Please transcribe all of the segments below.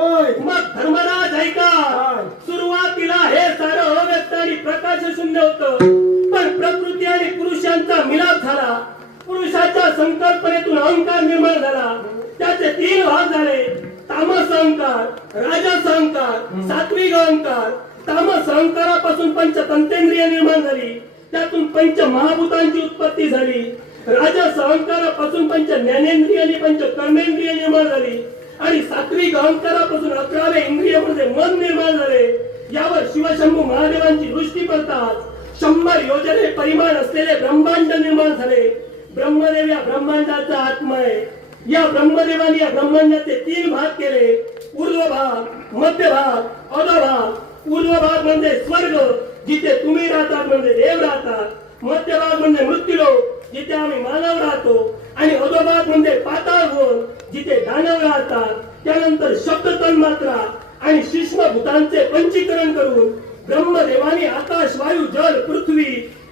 मग धर्मराज ऐका, सुरुवातीला हे सारं अव्यक्त आणि प्रकाश शून्य होतं, पण प्रकृती आणि पुरुषांचा मिलाप झाला. पुरुषाच्या संकल्पनेतून अहंकार निर्माण झाला. त्याचे 3 भाग झाले: तामस अहंकार, राजस अहंकार, सात्विक अहंकार. तामस अहंकारापासून पंचतंत्रेंद्रिय निर्माण झाली, त्यातून पंच महाभूतांची उत्पत्ती झाली. राजस अहंकारापासून पंच ज्ञानेंद्रिय आणि पंच कर्मेंद्रिय निर्माण झाली, आणि सात्विक अहंकारापासून 11 इंद्रिय म्हणजे मन निर्माण झाले. यावर शिवशंभू महादेवांची दृष्टी पडताच 100 योजने परिमाण असलेले ब्रह्मांड निर्माण झाले. ब्रह्मदेव या ब्रह्मांडाचा आत्मा आहे. या ब्रह्मदेवाने या ब्रह्मांडाचे 3 भाग केले: ऊर्ध्व भाग, मध्य भाग, अधोभाग. ऊर्ध्व भाग म्हणजे स्वर्ग, जिथे तुम्ही राहतात म्हणजे देव राहतात. मध्य भाग म्हणजे मृत्यूलोक, जिथे आम्ही मानव राहतो. आणि अधोभाग म्हणजे पाताळगोल, जिथे दानव राहतात. त्यानंतर शब्द तन्मात्रा आणि सूक्ष्म भूतांचे पंचीकरण करून ब्रह्मदेवाने आकाश, वायू, जल, पृथ्वी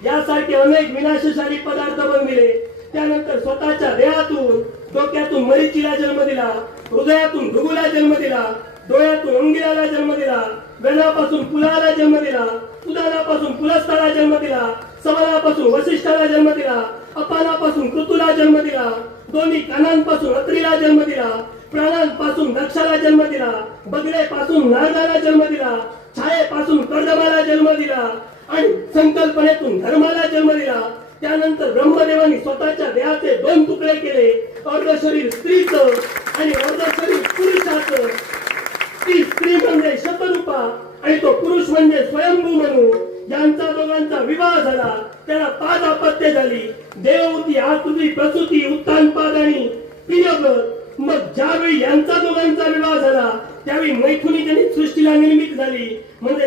यासारखे अनेक विनाशशाली पदार्थ बनविले. त्यानंतर स्वतःच्या देहातून, डोक्यातून मरीचीला जन्म दिला, हृदयातून भृगूला जन्म दिला, डोळ्यातून अंगिराला जन्म दिला, वेणापासून पुलाला जन्म दिला, उदानापासून पुलस्ताला जन्म दिला, समानापासून वसिष्ठाला जन्म दिला, अपानापासून कृतूला जन्म दिला, दोन्ही कानांपासून अत्रीला जन्म दिला, प्राणांपासून दक्षाला जन्म दिला, बगलेपासून नागाला जन्म दिला, छायेपासून कर्दमाला जन्म दिला, आणि संकल्पनेतून धर्माला जन्म दिला. त्यानंतर ब्रह्मदेवानी स्वतःच्या देहाचे 2 तुकडे केले: अर्ध शरीर स्त्रीचं आणि अर्ध शरीर पुरुषाचं. ती स्त्री म्हणजे शतरूपा आणि तो पुरुष म्हणजे स्वयंभू म्हणून. यांचा दोघांचा विवाह झाला. त्याला 5 अपत्ये झाली: देवहूती, आकृती, प्रसूती, उत्तानपाद आणि प्रियव्रत. मग ज्यावेळी यांचा दोघांचा विवाह झाला त्यावेळी मैथुनी जनित सृष्टीला निर्मिती झाली, म्हणजे